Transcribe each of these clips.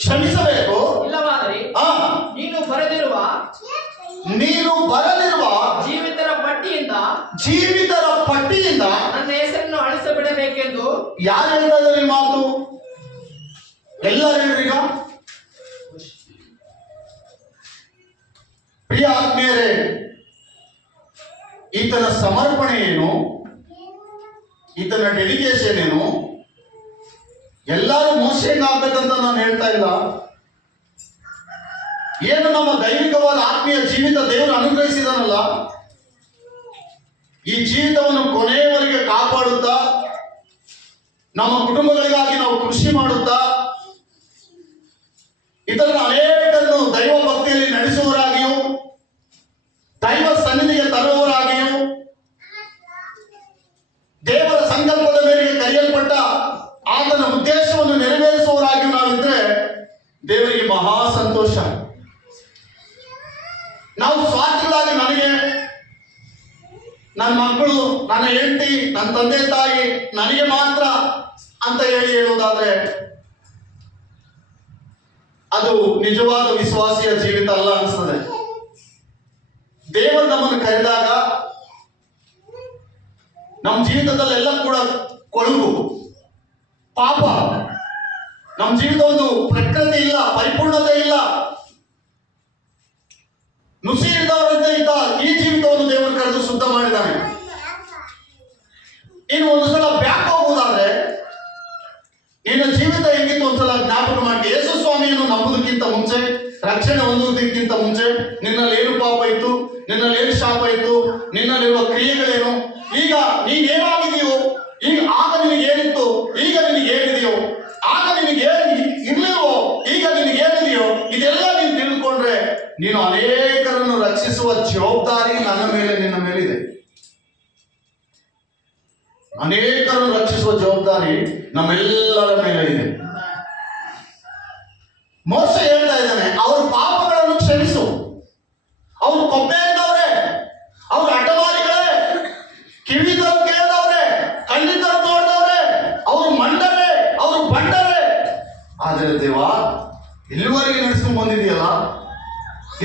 ಕ್ಷಮಿಸಬೇಕು. ಇಲ್ಲವಾದರೆ ನೀನು ಬರೆದಿರುವ ಜೀವಿತರ ಪಟ್ಟಿಯಿಂದ ನನ್ನ ಹೆಸರನ್ನು ಅಳಿಸಬಿಡಬೇಕೆಂದು. ಯಾರು ಹೇಳ್ತಾ ಇದ್ದಾರೆ ಈ ಮಾತು? ಎಲ್ಲರೂ ಹೇಳ್ರೀಗ. ಪ್ರಿಯ ಆತ್ಮೀಯರೇ, ಈತನ ಸಮರ್ಪಣೆ ಏನು, ಈತನ ಡೆಡಿಕೇಶನ್ ಏನು, ಎಲ್ಲರೂ ಮೋಸೆಗೆ ಆಗ್ಬೇಕಂತ ನಾನು ಹೇಳ್ತಾ ಇಲ್ಲ. ಏನು ನಮ್ಮ ದೈವಿಕವಾದ ಆತ್ಮೀಯ ಜೀವಿತ ದೇವರು ಅನುಗ್ರಹಿಸಿದನಲ್ಲ, ಈ ಜೀವಿತವನ್ನು ಕೊನೆಯವರೆಗೆ ಕಾಪಾಡುತ್ತಾ, ನಮ್ಮ ಕುಟುಂಬಗಳಿಗಾಗಿ ನಾವು ಕೃಷಿ ಮಾಡುತ್ತಾ, ಇದನ್ನು ಅನೇಕರನ್ನು ದೈವ ಭಕ್ತಿಯಲ್ಲಿ ನಡೆಸುವವರಾಗಿಯೂ ದೈವ ಸನ್ನಿಧಿಗೆ ತರುವವರಾಗಿಯೂ ದೇವರ ಸಂಕಲ್ಪದ ಮೇರೆಗೆ ಕರೆಯಲ್ಪಟ್ಟ ಆತನ ಉದ್ದೇಶವನ್ನು ನೆರವೇರಿಸುವವರಾಗಿಯೂ ನಾವಿದ್ರೆ ದೇವರಿಗೆ ಮಹಾ ಸಂತೋಷ. ನಾವು ಸ್ವಾರ್ಥಗಳಾಗಿ ನನಗೆ, ನನ್ನ ಮಕ್ಕಳು, ನನ್ನ ಹೆಂಡತಿ, ನನ್ನ ತಂದೆ ತಾಯಿ ನನಗೆ ಮಾತ್ರ ಅಂತ ಹೇಳುವುದಾದ್ರೆ ಅದು ನಿಜವಾದ ವಿಶ್ವಾಸಿಯ ಜೀವಿತ ಅಲ್ಲ ಅನಿಸ್ತದೆ. ದೇವರು ನಮ್ಮನ್ನು ಕರೆದಾಗ ನಮ್ಮ ಜೀವಿತದಲ್ಲೆಲ್ಲ ಕೂಡ ಕೊಳಕು, ಪಾಪ, ನಮ್ಮ ಜೀವಿತ ಒಂದು ಪ್ರಕೃತಿ ಇಲ್ಲ, ಪರಿಪೂರ್ಣತೆ ಇಲ್ಲ, ನುಸಿ ಇದ್ದವರಂತೆ ಇದ್ದ ಈ ಜೀವಿತವನ್ನು ದೇವರು ಕರೆದು ಶುದ್ಧ ಮಾಡಿದ್ದಾನೆ. ಇನ್ನು ಒಂದು ಸಲ ಬ್ಯಾಕ್ ಹೋಗುವುದಾದ್ರೆ ನಿನ್ನ ಜೀವಿತ ಹೆಂಗಿತ್ತು ಒಂದ್ಸಲ ಜ್ಞಾಪಕ ಮಾಡಿ. ಯೇಸು ಸ್ವಾಮಿಯನ್ನು ನಂಬುದಕ್ಕಿಂತ ಮುಂಚೆ, ರಕ್ಷಣೆ ಹೊಂದುವುದಕ್ಕಿಂತ ಮುಂಚೆ ನಿನ್ನಲ್ಲಿ ಏನು ಪಾಪ ಇತ್ತು, ನಿನ್ನಲ್ಲಿ ಏನು ಶಾಪ ಇತ್ತು, ನಿನ್ನಲ್ಲಿರುವ ಕ್ರಿಯೆಗಳೇನು, ಈಗ ನೀನೇನಾಗಿದೆಯೋ, ಈಗ ಆಗ ನಿನಗೇನಿತ್ತು, ಈಗ ನಿನಗೇನಿದೆಯೋ, ಆಗ ನಿನಗೇನು ಇರ್ಲಿಲ್ವೋ, ಈಗ ನಿನಗೇನಿದೆಯೋ, ಇದೆಲ್ಲ ನೀನು ತಿಳಿದುಕೊಂಡ್ರೆ ನೀನು ಅನೇಕರನ್ನು ರಕ್ಷಿಸುವ ಜವಾಬ್ದಾರಿ ನನ್ನ ಮೇಲೆ, ನಿನ್ನ ಮೇಲಿದೆ. ಅನೇಕರನ್ನು ರಕ್ಷಿಸುವ ಜವಾಬ್ದಾರಿ ನಮ್ಮೆಲ್ಲರ ಮೇಲೆ ಇದೆ. ಮೋಶೆ ಹೇಳ್ತಾ ಇದ್ದಾನೆ, ಅವ್ರ ಪಾಪಗಳನ್ನು ಕ್ಷಮಿಸು. ಅವ್ರು ಕೊಬ್ಬೆಯಿಂದವ್ರೆ, ಅವ್ರು ಅಡ್ಡವಾರಿಗಳೇ, ಕಿವಿ ತರ ಕೇಳಿದವ್ರೆ, ಕಣ್ಣಿ ತರ ನೋಡಿದವ್ರೆ, ಅವ್ರು ಮಂಡರೆ, ಅವ್ರು ಬಂಡರೆ. ಆದರೆ ದೇವ ಇಲ್ಲಿವರೆಗೆ ನಡೆಸ್ಕೊಂಡು ಬಂದಿದೆಯಲ್ಲ,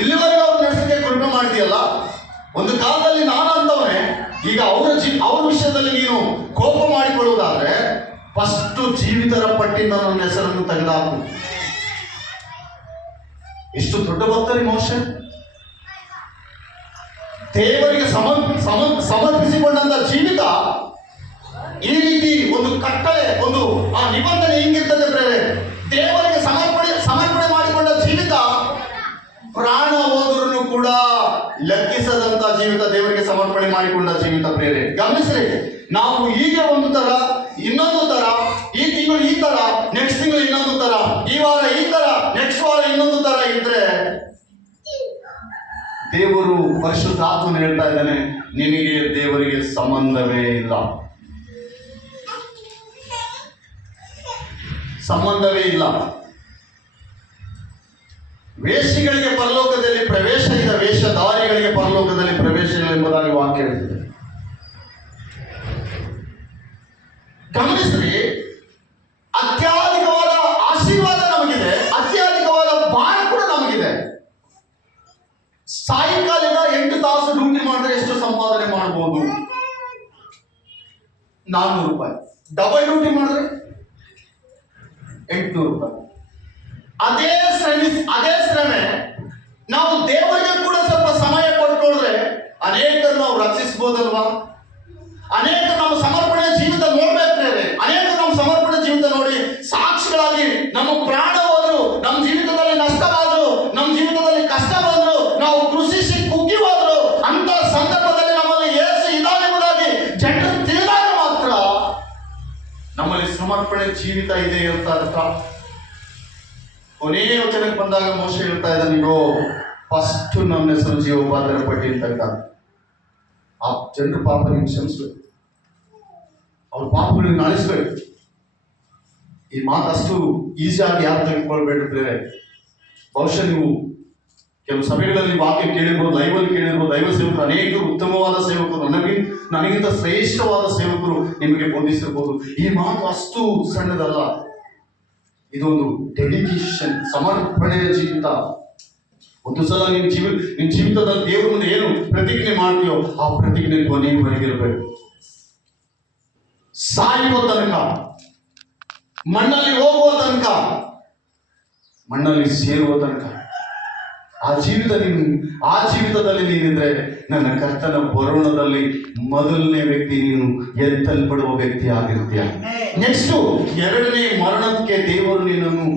ಇಲ್ಲಿವರೆಗೆ ಅವ್ರು ನಡೆಸಕ್ಕೆ ಕೃಪೆ ಮಾಡಿದೆಯಲ್ಲ, ಒಂದು ಕಾಲದಲ್ಲಿ ನಾನು ಅಂತವನೇ, ಈಗ ಅವ್ರ ವಿಷಯದಲ್ಲಿ ನೀನು ಕೋಪ ಮಾಡಿಕೊಳ್ಳುವುದಾದ್ರೆ ಫಸ್ಟ್ ಜೀವಿತರ ಪಟ್ಟಿಯಿಂದ ನನ್ನ ಹೆಸರನ್ನು ತೆಗೆದುಹಾಕು. ಎಷ್ಟು ದೊಡ್ಡ ಭಕ್ತರಿ ಮೋಶೆ, ದೇವರಿಗೆ ಸಮರ್ಪಿಸಿಕೊಂಡಂತ ಜೀವಿತ ಈ ರೀತಿ ಒಂದು ಕಟ್ಟಳೆ, ಒಂದು ಆ ನಿಬಂಧನೆ ಹಿಂಗಿರ್ತದೆ ಪ್ರೇರೆ. ದೇವರಿಗೆ ಸಮರ್ಪಣೆ ಮಾಡಿಕೊಂಡ ಜೀವಿತ ಪ್ರಾಣ ಹೋದ್ರೂ ಕೂಡ ಲೆಕ್ಕಿಸದಂತ ಜೀವಿತ, ದೇವರಿಗೆ ಸಮರ್ಪಣೆ ಮಾಡಿಕೊಂಡ ಜೀವಿತ ಪ್ರೇರೆ. ಗಮನಿಸ್ರಿ, ನಾವು ಹೀಗೆ ಒಂದು ತರ, ಇನ್ನೊಂದು ತರ, ಈ ತಿಂಗಳು ಈ ತರ, ನೆಕ್ಸ್ಟ್ ತಿಂಗಳು ಇನ್ನೊಂದು ತರ, ಈ ವಾರ ಈ ತರ, ನೆಕ್ಸ್ಟ್ ವಾರ ಇನ್ನೊಂದು ತರ ಇದ್ರೆ ದೇವರು ಪರಿಶುದ್ಧಾತ್ಮನು ಹೇಳ್ತಾ ಇದ್ದಾನೆ, ನಿನಗೆ ದೇವರಿಗೆ ಸಂಬಂಧವೇ ಇಲ್ಲ, ಸಂಬಂಧವೇ ಇಲ್ಲ. ವೇಷಿಗಳಿಗೆ ಪರಲೋಕದಲ್ಲಿ ಪ್ರವೇಶ ಇದೆ, ವೇಷಧಾರಿಗಳಿಗೆ ಪರಲೋಕದಲ್ಲಿ ಪ್ರವೇಶ ಇಲ್ಲ ಎಂಬುದಾಗಿ ವಾಕ್ಯ ಹೇಳ್ತಿದೆ. ಗಮನಿಸ್ರಿ, ಅತ್ಯಧಿಕವಾದ ಆಶೀರ್ವಾದ ನಮಗಿದೆ, ಅತ್ಯಧಿಕವಾದ ಭಾರ ಕೂಡ ನಮಗಿದೆ. ಸಾಯಂಕಾಲದಿಂದ 8 ತಾಸು ಡ್ಯೂಟಿ ಮಾಡಿದ್ರೆ ಎಷ್ಟು ಸಂಪಾದನೆ ಮಾಡಬಹುದು? 400 ರೂಪಾಯಿ. ಡಬಲ್ ಡ್ಯೂಟಿ ಮಾಡಿದ್ರೆ 800 ರೂಪಾಯಿ. ಅದೇ ಶ್ರಮೆ ನಾವು ದೇವರಿಗೆ ಕೂಡ ಸ್ವಲ್ಪ ಸಮಯ ಕೊಟ್ಟು ನೋಡಿದ್ರೆ ಅನೇಕರು ನಾವು ರಕ್ಷಿಸಬಹುದಲ್ವಾ? ಅನೇಕ ನಮ್ಮ ಸಮರ್ಪಣೆ ಜೀವಿತ ನೋಡ್ಬೇಕ್ರೆ, ಅನೇಕ ನಮ್ಮ ಸಮರ್ಪಣೆ ಜೀವಿತ ನೋಡಿ ಸಾಕ್ಷಿಗಳಾಗಿ ನಮ್ಮ ಪ್ರಾಣ ಹೋದ್ರು, ನಮ್ಮ ಜೀವಿತದಲ್ಲಿ ನಷ್ಟವಾದ್ರು, ನಮ್ಮ ಜೀವಿತದಲ್ಲಿ ಕಷ್ಟ ಬಂದ್ರು, ನಾವು ಕೃಷಿಸಿ ಕುಗ್ಗಿ ಹೋದ್ರು, ಅಂತ ಸಂದರ್ಭದಲ್ಲಿ ನಮ್ಮಲ್ಲಿ ಯೇಸು ಇದ್ದಾನೆ ಎಂಬುದಾಗಿ ಜನರು ತಿಳಿದಾಗ ಮಾತ್ರ ನಮ್ಮಲ್ಲಿ ಸಮರ್ಪಣೆ ಜೀವಿತ ಇದೆ ಅಂತ ಅರ್ಥ. ಕೊನೆಯ ವಚನಕ್ಕೆ ಬಂದಾಗ ಮೋಶೆ ಹೇಳ್ತಾ ಇದ್ದ, ನೀವು ಫಸ್ಟ್ ನಮ್ಮ ಹೆಸರು ಜೀವೋಪಾಧ್ಯಾಯ ಪಟ್ಟಿ ಅಂತ. ಆ ಜನರ ಪಾಪ ನೀವು ಕ್ಷಮಿಸ್ಬೇಕು, ಅವ್ರ ಪಾಪಗಳನ್ನ ಅಳಿಸ್ಬೇಕು. ಈ ಮಾತು ಅಷ್ಟು ಈಸಿಯಾಗಿ ಯಾರು ತೆಗೆದುಕೊಳ್ಬೇಡ್ರೆ, ಬಹುಶಃ ನೀವು ಕೆಲವು ಸಭೆಗಳಲ್ಲಿ ವಾಕ್ಯ ಕೇಳಿರ್ಬೋದು, ಲೈವಲ್ಲಿ ಕೇಳಿರ್ಬೋದು. ದೈವ ಸೇವಕರು ಅನೇಕರು, ಉತ್ತಮವಾದ ಸೇವಕರು, ನನಗಿಂತ ಶ್ರೇಷ್ಠವಾದ ಸೇವಕರು ನಿಮಗೆ ಬೋಧಿಸಿರ್ಬೋದು. ಈ ಮಾತು ಅಷ್ಟು ಸಣ್ಣದಲ್ಲ. ಇದೊಂದು ಡೆಡಿಕೇಶನ್, ಸಮರ್ಪಣೆಯ ಜೀವಿತ. ಒಂದು ಸಲ ನಿನ್ ಜೀವಿತದಲ್ಲಿ ದೇವರ ಮುಂದೆ ಏನು ಪ್ರತಿಜ್ಞೆ ಮಾಡ್ತೀಯೋ ಆ ಪ್ರತಿಜ್ಞೆ ಕೊನೆಯವರೆಗಿರಬೇಕು. ಸಾಯುವ ತನಕ, ಮಣ್ಣಲ್ಲಿ ಹೋಗುವ ತನಕ, ಮಣ್ಣಲ್ಲಿ ಸೇರುವ ತನಕ ಆ ಜೀವಿತದಲ್ಲಿ ನೀನಿದ್ರೆ ನನ್ನ ಕರ್ತನ ಬರೋಣದಲ್ಲಿ ಮೊದಲನೇ ವ್ಯಕ್ತಿ ನೀನು ಎತ್ತಲ್ಪಡುವ ವ್ಯಕ್ತಿ ಆಗಿರ್ತೀಯ. ನೆಕ್ಸ್ಟ್ ಎರಡನೇ ಮರಣಕ್ಕೆ ದೇವರು ನಿನ್ನನ್ನು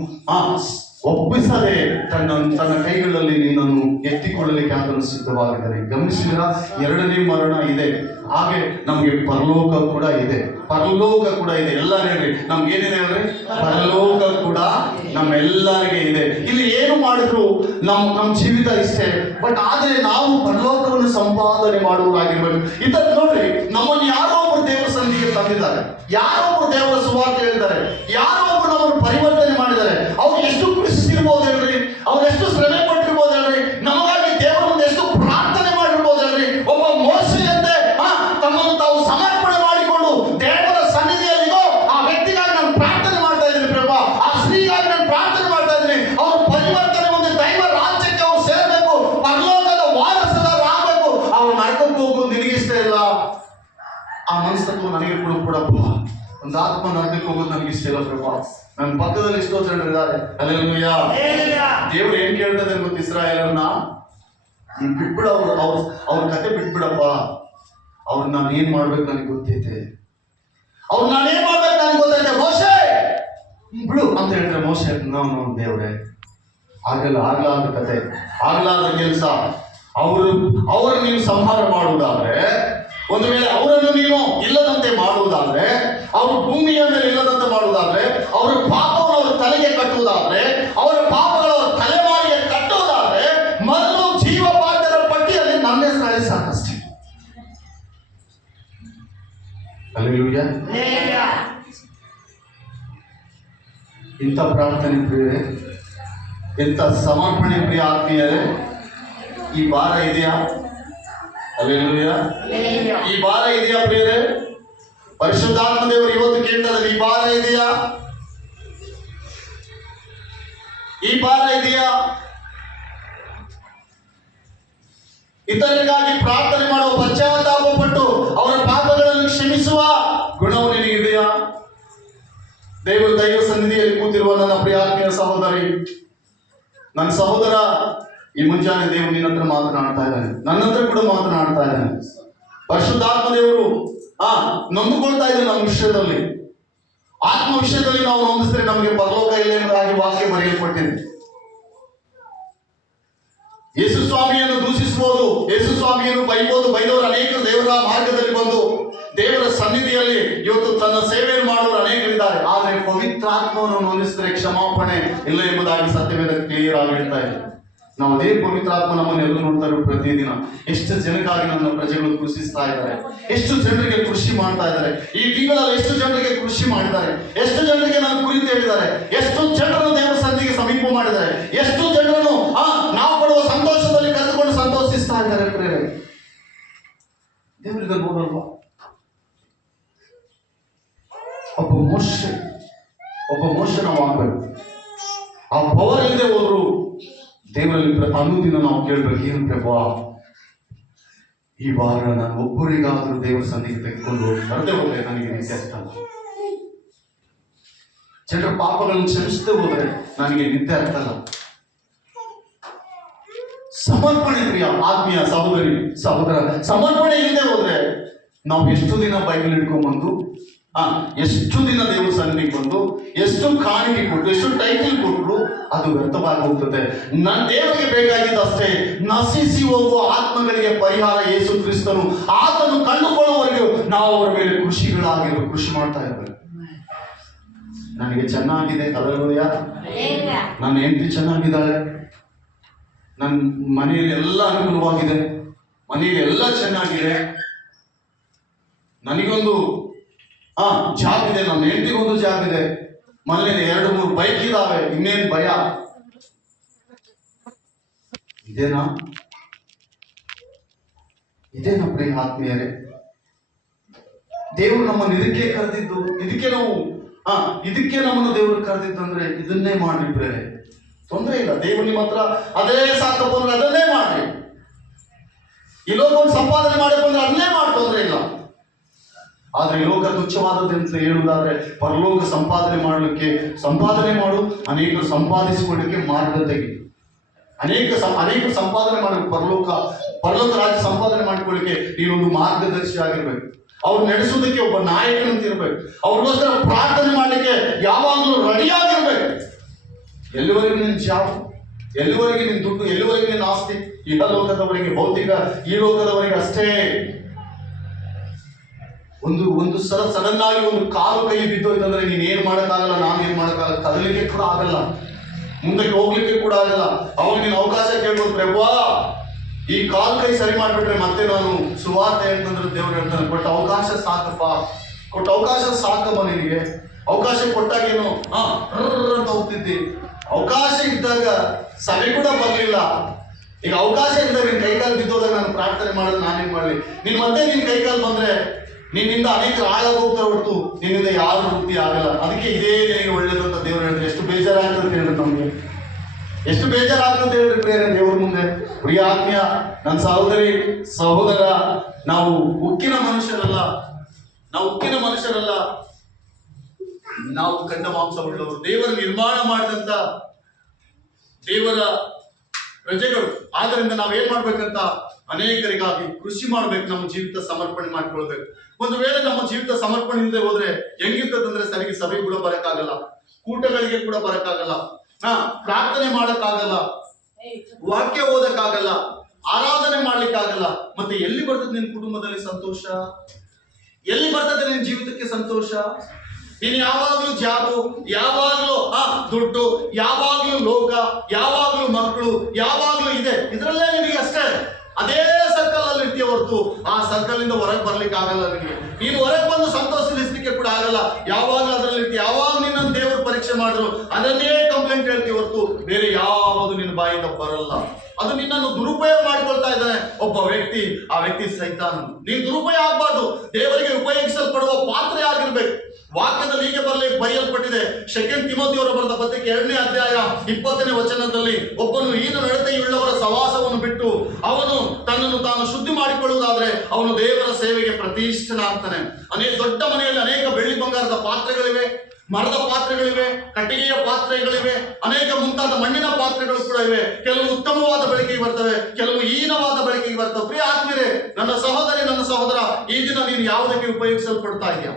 ಒಪ್ಪಿಸದೆ ತನ್ನ ಕೈಗಳಲ್ಲಿ ನಿನ್ನನ್ನು ಎತ್ತಿಕೊಳ್ಳಲಿಕ್ಕೆ ಆತನು ಸಿದ್ಧವಾಗಿದ್ದಾನೆ. ಗಮನಿಸಿದ್ರ, ಎರಡನೇ ಮರಣ ಇದೆ, ಹಾಗೆ ನಮಗೆ ಪರಲೋಕ ಕೂಡ ಇದೆ. ಎಲ್ಲ ಹೇಳ್ರಿ, ನಮ್ಗೆ ಏನಿದೆ ಹೇಳ್ರಿ? ಪರಲೋಕ ಕೂಡ ನಮ್ಮೆಲ್ಲರಿಗೆ ಇದೆ. ಇಲ್ಲಿ ಏನು ಮಾಡಿದ್ರು ನಮ್ಮ ಜೀವಿತ ಇಷ್ಟೇ, ಬಟ್ ಆದ್ರೆ ನಾವು ಪರಲೋಕವನ್ನು ಸಂಪಾದನೆ ಮಾಡುವರಾಗಿರ್ಬೇಕು. ಇದಕ್ಕೆ ನೋಡ್ರಿ, ನಮ್ಮನ್ನು ಯಾರೋ ಒಬ್ರು ದೇವರ ಸನ್ನಿಧಿಗೆ ತಂದಿದ್ದಾರೆ, ಯಾರೋ ಒಬ್ರು ದೇವರ ಸುವಾರ್ತೆ ಹೇಳಿದ್ದಾರೆ, ಯಾರೋ ಒಬ್ರು ನಮ್ಮನ್ನು ಪರಿವರ್ತನೆ ಮಾಡಿದ್ದಾರೆ. ಅವ್ರು ಎಷ್ಟು ಕೃಷಿಸಿರ್ಬೋದು ಹೇಳ್ರಿ, ಅವ್ರು ಎಷ್ಟು ಶ್ರಮೆ ಪಟ್ಟಿರ್ಬೋದು ಹೇಳ್ರಿ, ನಮಗಾಗಿ ದೇವರ ಮುಂದೆ ಎಷ್ಟು ಪ್ರಾರ್ಥನೆ ಮಾಡಿರ್ಬೋದು ಹೇಳ್ರಿ. ಒಬ್ಬ ಮೋಸೆಯಂತೆ ತಮ್ಮನ್ನು ತಾವು ಸಮರ್ಪಣೆ ಮಾಡಿಕೊಂಡು ದೇವರ ಸನ್ನಿಧಿಯಲ್ಲಿಗೋ ಆ ವ್ಯಕ್ತಿಗಾಗಿ ನಾನು ಪ್ರಾರ್ಥನೆ ಮಾಡ್ತಾ ಇದ್ದೀನಿ ಪ್ರಭಾ, ಆ ಸ್ತ್ರೀಗಾಗಿ ನಾನು ಪ್ರಾರ್ಥನೆ ಮಾಡ್ತಾ ಇದ್ದೀನಿ. ಅವ್ರ ಪರಿವರ್ತನೆ ಒಂದು ದೈವ ರಾಜ್ಯಕ್ಕೆ ಅವ್ರು ಸೇರ್ಬೇಕು, ಪರಲೋಕದ ವಾರಸದಾರರಾಗಬೇಕು. ಅವ್ರು ನರಕಕ್ಕೆ ಹೋಗೋದು ನಿನಗೆ ಇಷ್ಟ ಇಲ್ಲ, ಆ ಮನಸ್ತತ್ವ ನನಗೆ ಕೊಡಪ್ಪ. ಒಂದು ಆತ್ಮ ನರಕಕ್ಕೆ ಹೋಗೋದು ನನಗೆ ಇಷ್ಟ ಇಲ್ಲ ಪ್ರಭಾ. ನನ್ನ ಪಕ್ಕದಲ್ಲಿ ಎಷ್ಟೋ ಜನರಿದ್ದಾರೆ. ಹಲ್ಲೆಲೂಯಾ. ದೇವ್ರು ಏನ್ ಕೇಳ್ತದೆ ಗೊತ್ತು, ಇಸ್ರಾಯೇಲನ್ನ ನೀನ್ ಬಿಟ್ಬಿಡ, ಅವ್ರ ಕತೆ ಬಿಟ್ಬಿಡಪ್ಪ. ಅವ್ರನ್ನ ನಾನು ಏನ್ ಮಾಡ್ಬೇಕು ನನಗೆ ಗೊತ್ತೈತೆ, ಅವ್ರು ನಾನೇನ್ ಮಾಡ್ಬೇಕು ನನಗೆ ಗೊತ್ತೈತೆ. ಮೋಶೆ ಬಿಡು ಅಂತ ಹೇಳಿದ್ರೆ ಮೋಶೆ ನಾವು ದೇವ್ರೆ ಆಗ್ಲಾದ ಕತೆ, ಆಗ್ಲಾದ ಕೆಲಸ. ಅವರು ನೀವು ಸಂಹಾರ ಮಾಡುವುದಾದ್ರೆ, ಒಂದು ವೇಳೆ ಅವರನ್ನು ನೀನು ಇಲ್ಲದಂತೆ ಮಾಡುವುದಾದ್ರೆ, ಅವರು ಭೂಮಿಯ ಮೇಲೆ ಇಲ್ಲದಂತೆ ಮಾಡುವುದಾದ್ರೆ, ಅವರ ಪಾಪವನ್ನು ಅವರ ತಲೆಗೆ ಕಟ್ಟುವುದಾದ್ರೆ, ಅವರ ಪಾಪಗಳ ಅವರ ತಲೆಮಾರಿಗೆ ಕಟ್ಟುವುದಾದ್ರೆ, ಮೊದಲು ಜೀವಬಾಧ್ಯರ ಪಟ್ಟಿಯಲ್ಲಿ ನನ್ನ ಹೆಸರು ಸಾಕಷ್ಟೇ. ಹಲ್ಲೆಲೂಯಾ. ಇಂಥ ಪ್ರಾರ್ಥನೆ ಪ್ರಿಯರೇ, ಎಂಥ ಸಮರ್ಪಣೆ ಪ್ರಿಯ ಆತ್ಮೀಯರೇ, ಈ ಭಾರ ಇದೆಯಾ? ಹಲ್ಲೆಲೂಯಾ. ಈ ಭಾರ ಇದೆಯಾ ಪ್ರಿಯರೇ? ಪರಿಶುದ್ಧಾತ್ಮ ದೇವರು ಇವತ್ತು ಕೇಳ್ತಾರೆ, ಈ ಭಾರ ಇದೆಯಾ? ಈ ಭಾರ ಇದೆಯಾ? ಇತರರಿಗಾಗಿ ಪ್ರಾರ್ಥನೆ ಮಾಡುವ, ಪಶ್ಚಾತ್ತಾಪ ಪಟ್ಟು ಅವರ ಪಾಪಗಳನ್ನು ಕ್ಷಮಿಸುವ ಗುಣವು ನಿನಗಿದೆಯಾ? ದೇವರು ದೈವ ಸನ್ನಿಧಿಯಲ್ಲಿ ಕೂತಿರುವ ನನ್ನ ಪ್ರಿಯ ಆತ್ಮೀಯ ಸಹೋದರಿ, ನನ್ನ ಸಹೋದರ, ಈ ಮುಂಜಾನೆ ದೇವರು ನಿನ್ನ ಹತ್ರ ಮಾತನಾಡ್ತಾ ಇದ್ದಾನೆ, ನನ್ನ ಹತ್ರ ಕೂಡ ಮಾತನಾಡ್ತಾ ಇದ್ದಾನೆ. ಪರಿಶುದ್ಧಾತ್ಮ ದೇವರು ನೊಂದುಕೊಳ್ತಾ ಇದ್ದಾರೆ ನಮ್ಮ ವಿಷಯದಲ್ಲಿ, ಆತ್ಮ ವಿಷಯದಲ್ಲಿ ನಾವು ನೊಂದಿಸಿದ್ರೆ ನಮಗೆ ಪರಲೋಕ ಇಲ್ಲ ಎಂಬುದಾಗಿ ವಾಕ್ಯ ಬರೆಯಲ್ಪಟ್ಟಿದೆ. ಯೇಸು ಸ್ವಾಮಿಯನ್ನು ದೂಷಿಸಬಹುದು, ಯೇಸು ಸ್ವಾಮಿಯನ್ನು ಬೈದವರು ಅನೇಕರು ದೇವರ ಮಾರ್ಗದಲ್ಲಿ ಬಂದು ದೇವರ ಸನ್ನಿಧಿಯಲ್ಲಿ ಇವತ್ತು ತನ್ನ ಸೇವೆಯನ್ನು ಮಾಡುವವರು ಅನೇಕರಿದ್ದಾರೆ. ಆದರೆ ಪವಿತ್ರಾತ್ಮವನ್ನು ನೊಂದಿಸಿದ್ರೆ ಕ್ಷಮಾಪಣೆ ಇಲ್ಲ ಎಂಬುದಾಗಿ ಸತ್ಯವೇದ ಕ್ಲಿಯರ್ ಆಗಿ ಹೇಳ್ತಾ ಇದೆ. ನಾವು ಅದೇ ಪವಿತ್ರಾತ್ಮ ನಮ್ಮನ್ನೆಲ್ಲ ನೋಡ್ತಾರೆ ಪ್ರತಿದಿನ. ಎಷ್ಟು ಜನಕ್ಕಾಗಿ ನನ್ನ ಪ್ರಜೆಗಳು ಕೃಷಿಸ್ತಾ ಇದ್ದಾರೆ, ಎಷ್ಟು ಜನರಿಗೆ ಕೃಷಿ ಮಾಡ್ತಾ ಇದ್ದಾರೆ. ಈ ತಿಂಗಳಲ್ಲಿ ಎಷ್ಟು ಜನರಿಗೆ ಕೃಷಿ ಮಾಡಿದ್ದಾರೆ, ಎಷ್ಟು ಜನರಿಗೆ ನನ್ನ ಕುರಿತು ಹೇಳಿದ್ದಾರೆ, ಎಷ್ಟು ಜನರನ್ನು ದೇವರ ಸನ್ನಿಧಿಗೆ ಸಮೀಪ ಮಾಡಿದ್ದಾರೆ, ಎಷ್ಟು ಜನರನ್ನು ನಾವು ಪಡುವ ಸಂತೋಷದಲ್ಲಿ ಕರೆದುಕೊಂಡು ಸಂತೋಷಿಸ್ತಾ ಇದ್ದಾರೆ. ಪ್ರೇರೆ ದೇವರಿಗೆ ನೋಡಲ್ವಾ? ಒಬ್ಬ ಮೋಶ ನಾವು ಆಗ್ಬೇಕು. ಆ ಪವರ್ ಇಲ್ಲದೆ ಹೋದ್ರು ದೇವರಲ್ಲಿ ಅನುದಿನ ನಾವು ಕೇಳ್ಬೇಕು, ಏನು ಪ್ರಭಾ ಈ ವಾರ ನಾನು ಒಬ್ಬರಿಗಾದ್ರೂ ದೇವರ ಸನ್ನಿಧಿಗೆ ತೆಗೆದುಕೊಂಡು ಬರದೆ ಹೋದ್ರೆ ನನಗೆ ನಿತ್ಯ ಅರ್ಥಲ್ಲ. ಜನರ ಪಾಪಗಳನ್ನು ಕ್ಷಮಿಸದೆ ಹೋದ್ರೆ ನನಗೆ ನಿತ್ಯ ಅರ್ಥಲ್ಲ. ಸಮರ್ಪಣೆ ಪ್ರಿಯ ಆತ್ಮೀಯ ಸಹೋದರ, ಸಮರ್ಪಣೆ ಇಲ್ಲದೆ ಹೋದ್ರೆ ನಾವು ಎಷ್ಟು ದಿನ ಬೈಬಲ್ ಹಿಡ್ಕೊಂಡ್ಬಂದು ಎಷ್ಟು ದಿನ ದೇವರ ಸನ್ನಿಧಿಗೆ ಬಂದು ಎಷ್ಟು ಕಾಣಿಕೆ ಕೊಟ್ಟು ಎಷ್ಟು ಟೈಟಲ್ ಕೊಟ್ಟರು ಅದು ವ್ಯರ್ಥವಾಗಿ ಹೋಗ್ತದೆ. ನನ್ನ ದೇವರಿಗೆ ಬೇಕಾಗಿದ್ದು ಅಷ್ಟೇ, ನಶಿಸಿ ಹೋಗುವ ಆತ್ಮಗಳಿಗೆ ಪರಿಹಾರ ಯೇಸು ಕ್ರಿಸ್ತನು. ಆತನು ಕಂಡುಕೊಳ್ಳುವವರೆಗೂ ನಾವು ಅವರ ಮೇಲೆ ಕೃಷಿ ಮಾಡ್ತಾ ಇರಬೇಕು. ನನಗೆ ಚೆನ್ನಾಗಿದೆ, ಹಲ್ಲೆಲೂಯಾ. ನನ್ನ ಹೆಂಡತಿ ಚೆನ್ನಾಗಿದ್ದಾಳೆ, ನನ್ನ ಮನೆಯಲ್ಲಿ ಎಲ್ಲ ಅನುಕೂಲವಾಗಿದೆ, ಮನೆಯಲ್ಲಿ ಎಲ್ಲ ಚೆನ್ನಾಗಿದೆ, ನನಗೊಂದು ಜಾಬ್ ಇದೆ, ನನ್ನ ಹೆಂಡತಿಗೊಂದು ಜಾಬ್ ಇದೆ, ಮನೇಲಿ 2-3 ಬೈಕ್ ಇದಾವೆ, ಇನ್ನೇನು ಭಯ? ಇದೇನಾ ಪ್ರಿಯ ಆತ್ಮೀಯರೇ? ದೇವರು ನಮ್ಮನ್ನು ಇದಕ್ಕೆ ಕರೆದಿದ್ದು, ಇದಕ್ಕೆ ನಾವು ಇದಕ್ಕೆ ನಮ್ಮನ್ನು ದೇವರು ಕರೆದಿತ್ತಂದ್ರೆ ಇದನ್ನೇ ಮಾಡ್ರಿ ಬೇರೆ ತೊಂದರೆ ಇಲ್ಲ. ದೇವರು ನಿಮ್ಮ ಹತ್ರ ಅದೇ ಸಾಕಪ್ಪ ಅಂದ್ರೆ ಅದನ್ನೇ ಮಾಡ್ರಿ. ಈ ಲೋಕವನ್ನು ಸಂಪಾದನೆ ಮಾಡಬೇಕು ಅಂದ್ರೆ ಅದನ್ನೇ ಮಾಡಿ ತೊಂದರೆ ಇಲ್ಲ. ಆದ್ರೆ ಈ ಲೋಕ ತುಚ್ಛವಾದದ್ದು ಅಂತ ಹೇಳುವುದಾದ್ರೆ ಪರಲೋಕ ಸಂಪಾದನೆ ಮಾಡು, ಅನೇಕರು ಸಂಪಾದಿಸಿಕೊಳ್ಳಿಕ್ಕೆ ಮಾರ್ಗ ತೆಗಿ. ಅನೇಕ ಸಂಪಾದನೆ ಮಾಡಬೇಕು. ಪರಲೋಕ ರಾಜ್ಯ ಸಂಪಾದನೆ ಮಾಡಿಕೊಳ್ಳಿಕ್ಕೆ ನೀನೊಂದು ಮಾರ್ಗದರ್ಶಿ ಆಗಿರ್ಬೇಕು. ಅವ್ರು ನಡೆಸುವುದಕ್ಕೆ ಒಬ್ಬ ನಾಯಕನಂತ ಇರ್ಬೇಕು. ಅವ್ರಿಗೋಸ್ಕರ ಪ್ರಾರ್ಥನೆ ಮಾಡಲಿಕ್ಕೆ ಯಾವಾಗಲೂ ರೆಡಿಯಾಗಿರ್ಬೇಕು. ಎಲ್ಲಿವರೆಗೂ ನಿನ್ನ ಜಾಬ್, ಎಲ್ಲಿವರೆಗೆ ನಿನ್ನ ದುಡ್ಡು, ಎಲ್ಲಿವರೆಗೆ ನಿನ್ನ ಆಸ್ತಿ, ಈ ಲೋಕದವರಿಗೆ ಭೌತಿಕ, ಈ ಲೋಕದವರಿಗೆ ಅಷ್ಟೇ. ಒಂದು ಸಡನ್ ಆಗಿ ಒಂದು ಕಾಲು ಕೈ ಬಿದ್ದೋಯ್ತಂದ್ರೆ ನೀನ್ ಏನ್ ಮಾಡಕ್ಕಾಗಲ್ಲ, ನಾನು ಏನ್ ಮಾಡಕ್ಕಾಗಲ್ಲ, ಕದಲಿಕ್ಕೆ ಕೂಡ ಆಗಲ್ಲ, ಮುಂದಕ್ಕೆ ಹೋಗ್ಲಿಕ್ಕೆ ಕೂಡ ಆಗಲ್ಲ. ಅವಾಗ ನೀನು ಅವಕಾಶ ಕೇಳ್ಬೋದು, ಪ್ರಭುವಾ ಈ ಕಾಲು ಕೈ ಸರಿ ಮಾಡ್ಬಿಟ್ರೆ ಮತ್ತೆ ನಾನು ಸುವಾರ್ತೆ ಹೇಳ್ತಂದ್ರೆ ದೇವ್ರು ಹೇಳ್ತಾನೆ, ಕೊಟ್ಟ ಅವಕಾಶ ಸಾಕಪ್ಪ, ಕೊಟ್ಟ ಅವಕಾಶ ಸಾಕಮ್ಮ ನಿನಗೆ. ಅವಕಾಶ ಕೊಟ್ಟಾಗೇನು ಅಂತ ಹೋಗ್ತಿದ್ದಿ. ಅವಕಾಶ ಇದ್ದಾಗ ಸಭೆ ಕೂಡ ಬರ್ಲಿಲ್ಲ. ಈಗ ಅವಕಾಶ ಇದ್ದಾಗ ನಿನ್ ಕೈಕಾಲು ಬಿದ್ದೋದಾಗ ನಾನು ಪ್ರಾರ್ಥನೆ ಮಾಡೋದು ನಾನೇನ್ ಮಾಡ್ಲಿ? ನೀನ್ ಮತ್ತೆ ನಿನ್ ಕೈಕಾಲು ಬಂದ್ರೆ ನಿನ್ನಿಂದ ಅನೇಕರು ಹಾಳಾಗಿ ಹೋಗ್ತಾರೆ ಹೊರತು ನಿನ್ನಿಂದ ಯಾರು ವೃತ್ತಿ ಆಗಲ್ಲ. ಅದಕ್ಕೆ ಇದೇ ನಿನಗೆ ಒಳ್ಳೇದು ಅಂತ ದೇವ್ರು ಹೇಳಿದ್ರೆ ಎಷ್ಟು ಬೇಜಾರಾಗ್ತದೆ ಹೇಳ್ರಿ ನಮ್ಗೆ, ಎಷ್ಟು ಬೇಜಾರಾಗ್ತದೆ ಹೇಳ್ರಿ ಪ್ರಿಯರೇ ದೇವ್ರ ಮುಂದೆ. ಪ್ರಿಯ ಆತ್ಮೀಯ ನನ್ನ ಸಹೋದರಿ ಸಹೋದರ, ನಾವು ಉಕ್ಕಿನ ಮನುಷ್ಯರಲ್ಲ, ನಾವು ಕಂಡ ಮಾಂಸವುಳ್ಳವರು, ದೇವರ ನಿರ್ಮಾಣ ಮಾಡಿದಂತ ದೇವರ ಪ್ರಜೆಗಳು. ಆದ್ದರಿಂದ ನಾವೇನ್ ಮಾಡ್ಬೇಕಂತ ಅನೇಕರಿಗಾಗಿ ಕೃಷಿ ಮಾಡ್ಬೇಕು, ನಮ್ಮ ಜೀವಿತ ಸಮರ್ಪಣೆ ಮಾಡ್ಕೊಳ್ಬೇಕು. ಒಂದು ವೇಳೆ ನಮ್ಮ ಜೀವಿತ ಸಮರ್ಪಣೆ ಇಲ್ಲದೆ ಹೋದ್ರೆ ಹೆಂಗಿರ್ತದಂದ್ರೆ ಸರಿಗೆ ಸಭೆ ಕೂಡ ಬರಕ್ಕಾಗಲ್ಲ, ಕೂಟಗಳಿಗೆ ಕೂಡ ಬರಕ್ಕಾಗಲ್ಲ, ಪ್ರಾರ್ಥನೆ ಮಾಡಕ್ಕಾಗಲ್ಲ, ವಾಕ್ಯ ಓದಕ್ಕಾಗಲ್ಲ, ಆರಾಧನೆ ಮಾಡ್ಲಿಕ್ಕಾಗಲ್ಲ. ಮತ್ತೆ ಎಲ್ಲಿ ಬರ್ತದೆ ನಿನ್ನ ಕುಟುಂಬದಲ್ಲಿ ಸಂತೋಷ? ಎಲ್ಲಿ ಬರ್ತದೆ ನಿನ್ನ ಜೀವಿತಕ್ಕೆ ಸಂತೋಷ? ನೀನು ಯಾವಾಗ್ಲೂ ಜಾಬು, ಯಾವಾಗ್ಲೂ ದುಡ್ಡು, ಯಾವಾಗ್ಲೂ ಲೋಕ, ಯಾವಾಗ್ಲೂ ಮಕ್ಕಳು, ಯಾವಾಗ್ಲೂ ಇದೆ, ಇದ್ರಲ್ಲೇ ನಿನಗೆ ಅಷ್ಟೇ. ಅದೇ ಸರ್ಕಲ್ ಅಲ್ಲಿ ಇರ್ತೀಯ ಹೊರತು ಆ ಸರ್ಕಲ್ ಇಂದ ಹೊರಗೆ ಬರ್ಲಿಕ್ಕೆ ಆಗಲ್ಲ ನಿನಗೆ. ನೀನು ಹೊರಗೆ ಬಂದು ಸಂತೋಷಲಿಸ್ಲಿಕ್ಕೆ ಕೂಡ ಆಗಲ್ಲ. ಯಾವಾಗಲೂ ಅದರಲ್ಲಿ ಇರ್ತೀಯ. ಯಾವಾಗ ನಿನ್ನನ್ನು ದೇವರು ಪರೀಕ್ಷೆ ಮಾಡಿದ್ರು ಅದನ್ನೇ ಕಂಪ್ಲೇಂಟ್ ಹೇಳ್ತೀವಿ ಹೊರತು ಬೇರೆ ಯಾವುದು ನಿನ್ನ ಬಾಯಿಂದ ಬರಲ್ಲ. ಅದು ನಿನ್ನನ್ನು ದುರುಪಯೋಗ ಮಾಡಿಕೊಳ್ತಾ ಇದ್ದಾನೆ ಒಬ್ಬ ವ್ಯಕ್ತಿ. ಆ ವ್ಯಕ್ತಿ ಸೈತಾನ. ನೀನು ದುರುಪಯೋಗ ಆಗ್ಬಾರ್ದು, ದೇವರಿಗೆ ಉಪಯೋಗಿಸಲ್ಪಡುವ ಪಾತ್ರೆ ಆಗಿರ್ಬೇಕು. ವಾಕ್ಯದಲ್ಲಿ ಹೀಗೆ ಬರೆಯಲ್ಪಟ್ಟಿದೆ. ಸೆಕೆಂಡ್ ತಿಮೋಥಿಯವರು ಬರೆದ ಪತ್ರಿಕೆ 2ನೇ ಅಧ್ಯಾಯ 20ನೇ ವಚನದಲ್ಲಿ, ಒಬ್ಬನು ಹೀನ ನಡತೆಯುಳ್ಳವರ ಸವಾಸವನ್ನು ಬಿಟ್ಟು ಅವನು ತನ್ನನ್ನು ತಾನು ಶುದ್ಧಿ ಮಾಡಿಕೊಳ್ಳುವುದಾದ್ರೆ ಅವನು ದೇವರ ಸೇವೆಗೆ ಪ್ರತಿಷ್ಠನಾಗ್ತಾನೆ. ದೊಡ್ಡ ಮನೆಯಲ್ಲಿ ಅನೇಕ ಬೆಳ್ಳಿ ಬಂಗಾರದ ಪಾತ್ರೆಗಳಿವೆ, ಮರದ ಪಾತ್ರೆಗಳಿವೆ, ಕಟ್ಟಿಗೆಯ ಪಾತ್ರೆಗಳಿವೆ, ಅನೇಕ ಮುಂತಾದ ಮಣ್ಣಿನ ಪಾತ್ರೆಗಳು ಕೂಡ ಇವೆ. ಕೆಲವು ಉತ್ತಮವಾದ ಬೆಳಕಿಗೆ ಬರ್ತವೆ, ಕೆಲವು ಹೀನವಾದ ಬೆಳಕಿಗೆ ಬರ್ತವೆ. ಪ್ರಿಯ ಆತ್ಮೀಯರೇ, ನನ್ನ ಸಹೋದರಿ, ನನ್ನ ಸಹೋದರ, ಈ ದಿನ ನೀನು ಯಾವುದಕ್ಕೆ ಉಪಯೋಗಿಸಲ್ಪಡ್ತಾ ಇದೆಯಾ?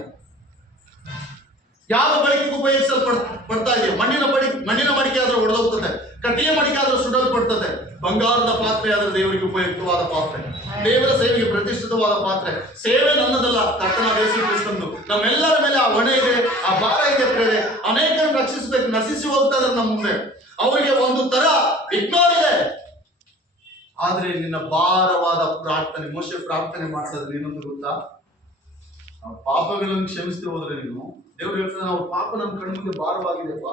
ಯಾವ ಬೆಳಕಿಗೆ ಉಪಯೋಗಿಸಲ್ಪಡ್ತಾ ಇದೆಯಾ? ಮಣ್ಣಿನ ಮಡಿಕೆ ಆದ್ರೆ ಒಡೆದೋಗ್ತದೆ, ಕಟ್ಟಿಗೆ ಮಡಿಕೆ ಆದ್ರೆ ಸುಡಲ್ಪಡ್ತದೆ. ಬಂಗಾರದ ಪಾತ್ರೆ ಆದ್ರೆ ದೇವರಿಗೆ ಉಪಯುಕ್ತವಾದ ಪಾತ್ರೆ, ದೇವರ ಸೇವೆಗೆ ಪ್ರತಿಷ್ಠಿತವಾದ ಪಾತ್ರೆ. ಸೇವೆ ನನ್ನದಲ್ಲ, ಕರ್ತನಾದ ಯೇಸು ಕ್ರಿಸ್ತಂದು. ನಮ್ಮೆಲ್ಲರ ಮೇಲೆ ಆ ಹೊಣೆ ಇದೆ, ಆ ಭಾರ ಇದೆ ಪ್ರೇರೆ. ಅನೇಕರನ್ನು ರಕ್ಷಿಸಬೇಕು, ನಶಿಸಿ ಹೋಗ್ತಾ ಇದ್ದಾರೆ ನಮ್ಮ ಮುಂದೆ. ಅವರಿಗೆ ಒಂದು ತರ ಇಗ್ನೋರ್ ಇದೆ. ಆದ್ರೆ ನಿನ್ನ ಭಾರವಾದ ಪ್ರಾರ್ಥನೆ, ಮೋಶೆ ಪ್ರಾರ್ಥನೆ ಮಾಡ್ತಾರೆ ಏನಂತ ಗೊತ್ತಾ? ನಾವು ಪಾಪಗಳನ್ನು ಕ್ಷಮಿಸದೆ ಹೋದ್ರೆ ನೀನು, ದೇವ್ರು ಹೇಳ್ತಾರೆ ಅವ್ರ ಪಾಪ ನನ್ನ ಕಣ್ಮುಂದೆ ಭಾರವಾಗಿದೆಪ್ಪ,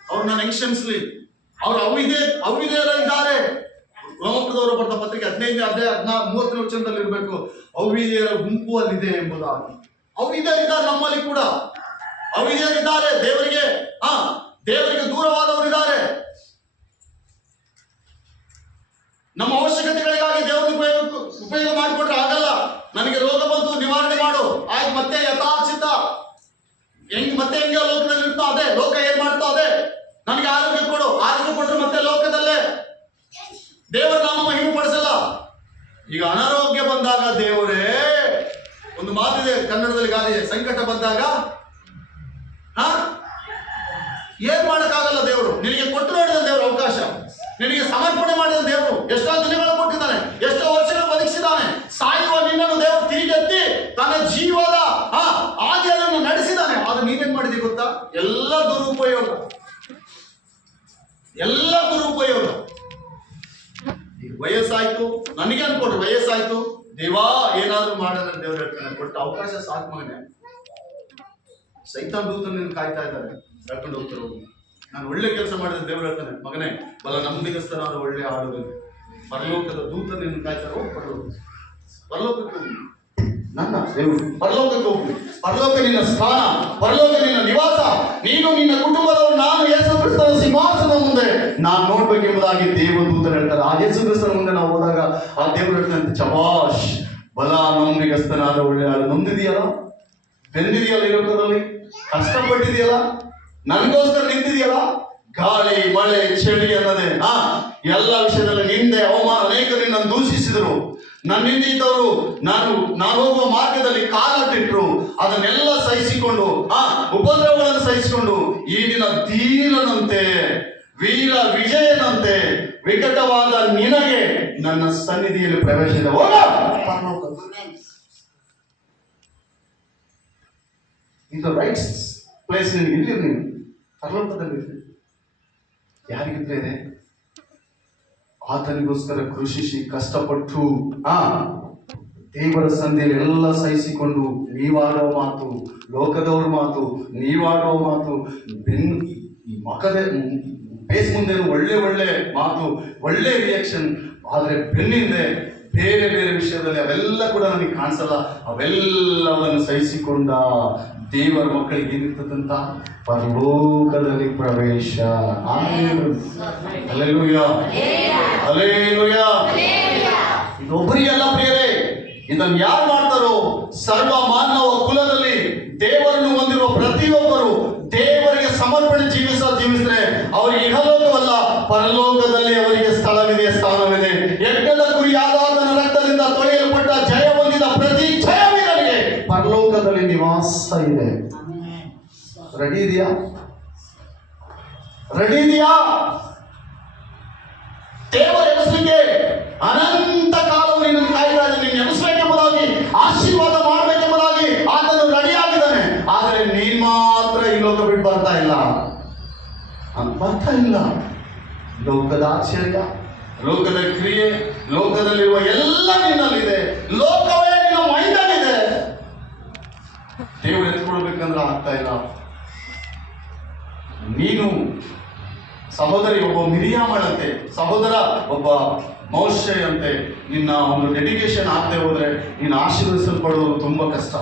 ಅವ್ರು ನಾನು ಹೆಂಗ್ ಕ್ಷಮಿಸ್ಲಿ? ಅವ್ರು ಅವಿದೇರ ಇದ್ದಾರೆ. ರೋಮಪುರದವರು ಬರೆದ ಪತ್ರಿಕೆ 15ನೇ ಅಧ್ಯಾಯ 30ನೇ ವಚನದಲ್ಲಿ ಇರಬೇಕು, ಅವಿದೇರ ಗುಂಪು ಅಲ್ಲಿದೆ ಎಂಬುದಾಗಿ. ಅವಿದೇರಿದ್ದಾರೆ, ನಮ್ಮಲ್ಲಿ ಕೂಡ ಅವಿದೇರಿದ್ದಾರೆ. ದೇವರಿಗೆ ದೂರವಾದವರಿದ್ದಾರೆ. ನಮ್ಮ ಅವಶ್ಯಕತೆಗಳಿಗಾಗಿ ದೇವರನ್ನು ಉಪಯೋಗ ಮಾಡಿಕೊಟ್ರೆ ಆಗಲ್ಲ. ನನಗೆ ರೋಗ ಬಂತು, ನಿವಾರಣೆ ಮಾಡು, ಆಯ್ತು, ಮತ್ತೆ ಯಥಾಚಿತ ಮತ್ತೆ ಹೆಂಗೆ ಲೋಕದಲ್ಲಿ ಇರ್ತೋ ಅದೇ, ಲೋಕ ಏನ್ ಮಾಡ್ತೋ ಅದೇ. ನನಗೆ ಆರೋಗ್ಯ ಕೊಡು, ಆರೋಗ್ಯ ಕೊಟ್ಟರೆ ಮತ್ತೆ ಲೋಕದಲ್ಲೇ ದೇವರ ನಾಮ ಮಹಿಮೆ ಪಡಿಸಲ್ಲ. ಈಗ ಅನಾರೋಗ್ಯ ಬಂದಾಗ ದೇವರೇ, ಒಂದು ಮಾತಿದೆ ಕನ್ನಡದಲ್ಲಿ ಗಾದೆ, ಸಂಕಟ ಬಂದಾಗ ಏನ್ ಮಾಡಕ್ಕಾಗಲ್ಲ. ದೇವರು ನಿನಗೆ ಕೊಟ್ಟು ನೋಡಿದ ದೇವರು ಅವಕಾಶ, ನಿನಗೆ ಸಮರ್ಪಣೆ ಮಾಡಿದ ದೇವರು ಎಷ್ಟೋ ದಿನಗಳು ಕೊಟ್ಟಿದ್ದಾನೆ, ಎಷ್ಟೋ ವರ್ಷಗಳು ಬದುಕಿಸಿದ್ದಾನೆ. ಸಾಯುವ ನಿನ್ನನ್ನು ದೇವರು ತಿರುಗೆತ್ತಿ ತನ್ನ ಜೀವದ ಆದಿಯನ್ನು ನಡೆಸಿದ್ದಾನೆ. ಆದ್ರೆ ನೀವೇನ್ ಮಾಡಿದೆ ಗೊತ್ತಾ? ಎಲ್ಲ ದುರುಪಯೋಗ. ಈಗ ವಯಸ್ಸಾಯ್ತು, ನನಗೆ ಅನ್ಕೊಡ್ರಿ, ವಯಸ್ಸಾಯ್ತು, ದೇವಾ ಏನಾದ್ರೂ ಮಾಡೋದ್ರೆ ದೇವ್ರು ಹೇಳ್ತಾನೆ, ಕೊಟ್ಟ ಅವಕಾಶ ಸಾಕು ಮಗನೆ. ಸೈತಾನ್ ದೂತರು ನಿನ್ನ ಕಾಯ್ತಾ ಇದ್ದಾರೆ, ಹೇಳ್ಕೊಂಡು ಹೋಗ್ತಾರೆ. ಹೋಗಿ ನಾನು ಒಳ್ಳೆ ಕೆಲಸ ಮಾಡಿದ್ರೆ ದೇವ್ರು ಹೇಳ್ತಾನೆ, ಮಗನೇ ಬಲ ನಂಬಿಗಸ್ತನಾದ ಒಳ್ಳೆ ಆಡುಗನು, ಪರಲೋಕದ ದೂತರು ನಿನ್ನ ಕಾಯ್ತಾರೆ, ಹೋಗಿ ಪರಲೋಕಕ್ಕೆ ಹೋಗಿ. ನನ್ನ ದೇವರು ಪರಲೋಕಕ್ಕೆ ಹೋಗ್ಲಿ, ಪರಲೋಕ ನಿನ್ನ ಸ್ಥಾನ, ಪರಲೋಕ ನಿನ್ನ ನಿವಾಸ, ನೀನು ನಿನ್ನ ಕುಟುಂಬದವರು, ನಾನು ಯೇಸು ಕ್ರಿಸ್ತನ ಸಿಂಹಾಸನ ಮುಂದೆ ನಾನು ನೋಡ್ಬೇಕೆಂಬುದಾಗಿ ದೇವದೂತರು ಹೇಳ್ತಾರೆ. ಆ ಯೇಸು ಕ್ರಿಸ್ತನ ಮುಂದೆ ನಾವು ಹೋದಾಗ ಆ ದೇವರು ಹೇಳ್ತಾನೆ, ಚಬಾಷ್, ಬಲ ನಂಬಿಗಸ್ತನಾದ ಒಳ್ಳೆ ಆಳು. ನೊಂದಿದೆಯಲ್ಲ, ಬೆಂದಿದೆಯಲ್ಲ, ಈ ಲೋಕದಲ್ಲಿ ಕಷ್ಟಪಟ್ಟಿದೆಯಲ್ಲ, ನನಗೋಸ್ಕರ ನಿಂತಿದೆಯಲ್ಲ, ಗಾಳಿ ಮಳೆ ಚಳಿ ಅನ್ನೋದೇ ಎಲ್ಲ ವಿಷಯದಲ್ಲಿ ನಿಂದೆ ಅವಮಾನ, ಅನೇಕರು ನನ್ನನ್ನು ದೂಷಿಸಿದರು, ನನ್ನಿಂದ ಇದ್ದವರು ನಾನು ಹೋಗುವ ಮಾರ್ಗದಲ್ಲಿ ಕಾಲಟ್ಟಿಟ್ರು, ಅದನ್ನೆಲ್ಲ ಸಹಿಸಿಕೊಂಡು ಉಪದ್ರವಗಳನ್ನು ಸಹಿಸಿಕೊಂಡು ಈ ದಿನ ಧೀರನಂತೆ ವೀರ ವಿಜಯನಂತೆ ವಿಕಟವಾದ ನಿನಗೆ ನನ್ನ ಸನ್ನಿಧಿಯಲ್ಲಿ ಪ್ರವೇಶಿಸಿದ ಹೋಗ ಇದು ರೈಟ್ ಪ್ಲೇಸ್. ನಿನಗೆ ಇಲ್ಲಿ ನೀನು ಪರಲೋಕದಲ್ಲಿ ಯಾರಿಗಿದ್ರೆ ಆತನಿಗೋಸ್ಕರ ಕೃಷಿಸಿ ಕಷ್ಟಪಟ್ಟು ದೇವರ ಸಂಧಿಯಲ್ಲಿ ಎಲ್ಲ ಸಹಿಸಿಕೊಂಡು ನೀವಾಡುವ ಮಾತು, ಲೋಕದವ್ರ ಮಾತು, ನೀವಾಡುವ ಮಾತು, ಈ ಮಖದ ಬೇಸ್ ಮುಂದೆ ಒಳ್ಳೆ ಒಳ್ಳೆ ಮಾತು, ಒಳ್ಳೆ ರಿಯಾಕ್ಷನ್, ಆದರೆ ಬೆನ್ನಿಂದೆ ಬೇರೆ ಬೇರೆ ವಿಷಯದಲ್ಲಿ ಅವೆಲ್ಲ ಕೂಡ ನನಗೆ ಕಾಣಿಸಲ್ಲ. ಅವೆಲ್ಲವನ್ನು ಸಹಿಸಿಕೊಂಡ ದೇವರ ಮಕ್ಕಳಿಗೆ ಏನಿರ್ತದಂತ ಪರಲೋಕದಲ್ಲಿ ಪ್ರವೇಶ. Hallelujah, hallelujah. ಇದೊಬ್ಬರಿಗೆಲ್ಲ ಪ್ರಿಯರೇ, ಇದನ್ನು ಯಾರು ಮಾಡ್ತಾರೋ ಸರ್ವ ಮಾನವ ಕುಲದಲ್ಲಿ ದೇವರನ್ನು ಹೊಂದಿರುವ ಪ್ರತಿಯೊಬ್ಬರು ದೇವರಿಗೆ ಸಮರ್ಪಣೆ ಜೀವಿಸಿದ್ರೆ ಅವರಿಗೆ ಇಹಲೋಕವಲ್ಲ ಪರಲೋಕದಲ್ಲಿ ಅವರಿಗೆ ಸ್ಥಳವಿದೆ, ಸ್ಥಾನವಿದೆ. ಯಜ್ಞದ ಕುರಿಯಾದ ಆತನ ರಕ್ತದಿಂದ ತೊಳೆಯಲ್ಪಟ್ಟ ಜಯ ಹೊಂದಿದ ಪ್ರತಿ ಜಯವೀರನಿಗೆ ಪರಲೋಕದಲ್ಲಿ ನಿವಾಸ ಇದೆ. ರೆಡಿ ಇದೆಯಾ? ರೆಡಿ ಇದೆಯಾ? ದೇವರ ಎಬ್ಬಿಸಲಿಕ್ಕೆ ಅನಂತ ಕಾಲವು ನಿನ್ನನ್ನು ಕಾಯ್ತಾ ಇದೆ. ನೀನು ಎಬ್ಬಿಸಬೇಕೆಂಬುದಾಗಿ, ಆಶೀರ್ವಾದ ಮಾಡಬೇಕೆಂಬುದಾಗಿ ಆತನು ರೆಡಿ ಆಗಿದ್ದಾನೆ. ಆದರೆ ನೀನ್ ಮಾತ್ರ ಈ ಲೋಕ ಬಿಟ್ಟು ಬರ್ತಾ ಇಲ್ಲ. ಲೋಕದ ಆಶ್ಚರ್ಯ, ಲೋಕದ ಕ್ರಿಯೆ, ಲೋಕದಲ್ಲಿರುವ ಎಲ್ಲ ನಿನ್ನಲ್ಲಿದೆ. ಲೋಕವೇ ನಿನ್ನ ಮೈದಲ್ಲಿದೆ. ದೇವರು ಎತ್ಕೊಳ್ಬೇಕಂದ್ರೆ ಆಗ್ತಾ ಇಲ್ಲ. ನೀನು ಸಹೋದರಿ ಒಬ್ಬ ಮಿರಿಯಾಮಳಂತೆ, ಸಹೋದರ ಒಬ್ಬ ಮೋಶೆಯಂತೆ ನಿನ್ನ ಒಂದು ಡೆಡಿಕೇಶನ್ ಆಗದೆ ಹೋದ್ರೆ ನೀನು ಆಶೀರ್ವದಿಸಲ್ಪಡೋದು ತುಂಬಾ ಕಷ್ಟ.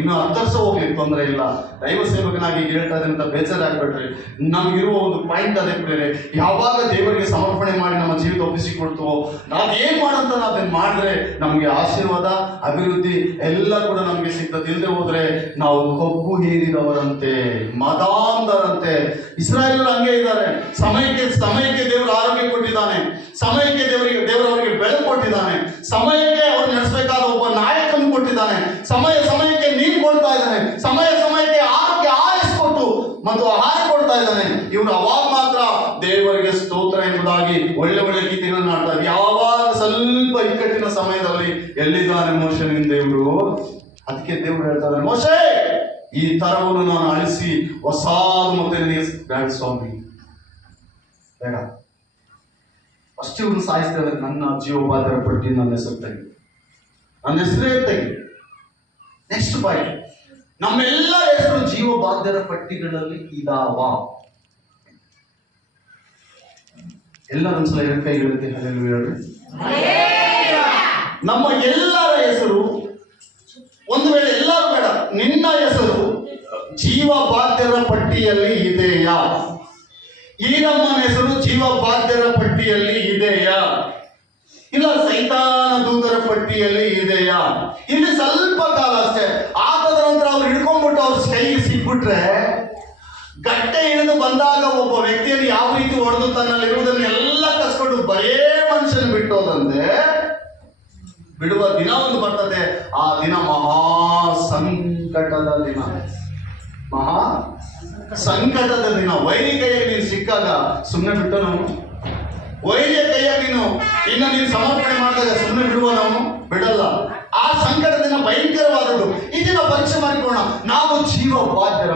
ಇನ್ನು 10 ವರ್ಷ ಹೋಗ್ಲಿಕ್ಕೆ ತೊಂದರೆ ಇಲ್ಲ. ದೈವ ಸೇವಕನಾಗಿ ಹೇಳ್ತಾ ಇದ್ರೆ ಅಂತ ಬೇಜಾರಾಗ್ಬಿಟ್ರಿ. ನಮಗಿರುವ ಒಂದು ಪಾಯಿಂಟ್ ಅದೇ ಪ್ರೇರೆ, ಯಾವಾಗ ದೇವರಿಗೆ ಸಮರ್ಪಣೆ ಮಾಡಿ ನಮ್ಮ ಜೀವಿತ ಒಪ್ಪಿಸಿಕೊಡ್ತೀವೋ, ನಾವೇನ್ ಮಾಡಂತ ಅದನ್ನ ಮಾಡಿದ್ರೆ ನಮ್ಗೆ ಆಶೀರ್ವಾದ, ಅಭಿವೃದ್ಧಿ ಎಲ್ಲ ಕೂಡ ನಮ್ಗೆ ಸಿಗ್ತದೆ. ಇಲ್ಲದೆ ಹೋದ್ರೆ ನಾವು ಕೊಬ್ಬು ಹೀರಿದವರಂತೆ, ಮದಾಂಧರಂತೆ. ಇಸ್ರಾಯೇಲರು ಹಂಗೆ ಇದ್ದಾರೆ. ಸಮಯಕ್ಕೆ ದೇವರು ಆರೋಗ್ಯ ಕೊಟ್ಟಿದ್ದಾನೆ, ಸಮಯಕ್ಕೆ ದೇವರವರಿಗೆ ಬೆಳಕು ಕೊಟ್ಟಿದ್ದಾನೆ, ಸಮಯಕ್ಕೆ ಅವ್ರು ನಡೆಸಬೇಕಾದ ಒಬ್ಬ ನಾಯಕನ ಕೊಟ್ಟಿದ್ದಾನೆ, ಸಮಯಕ್ಕೆ ನೀರು ಕೊಡ್ತಾ ಇದ್ದಾನೆ, ಸಮಯಕ್ಕೆ ಆರೋಗ್ಯ ಆರಿಸ್ಕೊಟ್ಟು ಮತ್ತು ಆಹಾರ ಕೊಡ್ತಾ ಇದ್ದಾನೆ. ಇವರು ಅವಾಗ ಮಾತ್ರ ದೇವರಿಗೆ ಸ್ತೋತ್ರ ಎಂಬುದಾಗಿ ಒಳ್ಳೆ ಒಳ್ಳೆ ಗೀತೆಗಳನ್ನು ಆಡ್ತಾರೆ. ಯಾವಾಗ ಸ್ವಲ್ಪ ಇಕ್ಕಟ್ಟಿನ ಸಮಯದಲ್ಲಿ ಎಲ್ಲಿದ್ದಾನೆ ಮೋಶೆ ನಿನ್ನ ದೇವರು? ಅದಕ್ಕೆ ದೇವರು ಹೇಳ್ತಾ ಇದ್ದಾನೆ, ಮೋಶೆ ಈ ತರವನ್ನು ನಾನು ಅಳಿಸಿ ಹೊಸಾದು ಮತ್ತೆ ಬೇಡ ಸ್ವಾಮಿ, ಬೇಡ. ಅಷ್ಟೇ ಇವ್ರು ಸಾಯಿಸ್ತಾ ಇದ್ದಾರೆ. ನನ್ನ ಜೀವೋಪಾಧ್ಯಾಯ ಪಟ್ಟಿ ನನ್ನ ಹೆಸರು ತೆಗಿ, ನನ್ನ ಹೆಸರೇ ತೆಗಿ. ನೆಕ್ಸ್ಟ್ ಪಾಯಿಂಟ್, ನಮ್ಮೆಲ್ಲ ಹೆಸರು ಜೀವ ಬಾಧ್ಯರ ಪಟ್ಟಿಗಳಲ್ಲಿ ಇದಾವ. ಎಲ್ಲರೊಂದ್ಸಲ ಎರಡು ಕೈಗಳಿಗೆ ಹಲ್ಲೆಲೂಯಾ ಹೇಳ್ರಿ. ನಮ್ಮ ಎಲ್ಲರ ಹೆಸರು, ಒಂದು ವೇಳೆ ಎಲ್ಲರೂ ಬೇಡ, ನಿನ್ನ ಹೆಸರು ಜೀವ ಬಾಧ್ಯರ ಪಟ್ಟಿಯಲ್ಲಿ ಇದೆಯಾ? ಈರಮ್ಮನ ಹೆಸರು ಜೀವ ಬಾಧ್ಯರ ಪಟ್ಟಿಯಲ್ಲಿ ಇದೆಯಾ? ಇಲ್ಲ ಸೈತಾನ ದೂತರ ಪಟ್ಟಿಯಲ್ಲಿ ಇದೆಯಾ? ಇಲ್ಲಿ ಸ್ವಲ್ಪ ಕಾಲ ಅಷ್ಟೇ. ಆತದ ನಂತರ ಅವ್ರು ಹಿಡ್ಕೊಂಡ್ಬಿಟ್ಟು ಅವ್ರ ಕೈಗೆ ಸಿಕ್ಬಿಟ್ರೆ, ಗಟ್ಟೆ ಇಳಿದು ಬಂದಾಗ ಒಬ್ಬ ವ್ಯಕ್ತಿಯನ್ನು ಯಾವ ರೀತಿ ಹೊಡೆದು ತನ್ನಲ್ಲಿರುವುದನ್ನು ಎಲ್ಲ ಕಸ್ಕೊಂಡು ಬರೇ ಮನುಷ್ಯನ ಬಿಟ್ಟೋದಂತೆ ಬಿಡುವ ದಿನ ಒಂದು ಬರ್ತದೆ. ಆ ದಿನ ಮಹಾ ಸಂಕಟದ ದಿನ, ಮಹಾ ಸಂಕಟದ ದಿನ. ವೈರಿ ಕೈಯಾಗಿ ನೀನು ಸಿಕ್ಕಾಗ ಸುಮ್ಮನೆ ಬಿಟ್ಟು ನಾವು, ವೈರಿಯ ಕೈಯಾಗಿ ನೀನು ಸಮರ್ಪಣೆ ಮಾಡಿದಾಗ ಸುಮ್ಮನೆ ಬಿಡುವ ನಾವು? ಬಿಡಲ್ಲ. ಆ ಸಂಕಟ ದಿನ ಭಯಂಕರವಾದದ್ದು. ಈ ದಿನ ಪರೀಕ್ಷೆ ಮಾಡಿಕೊಳ್ಳೋಣ, ನಾವು ಜೀವ ಬಾಧ್ಯರ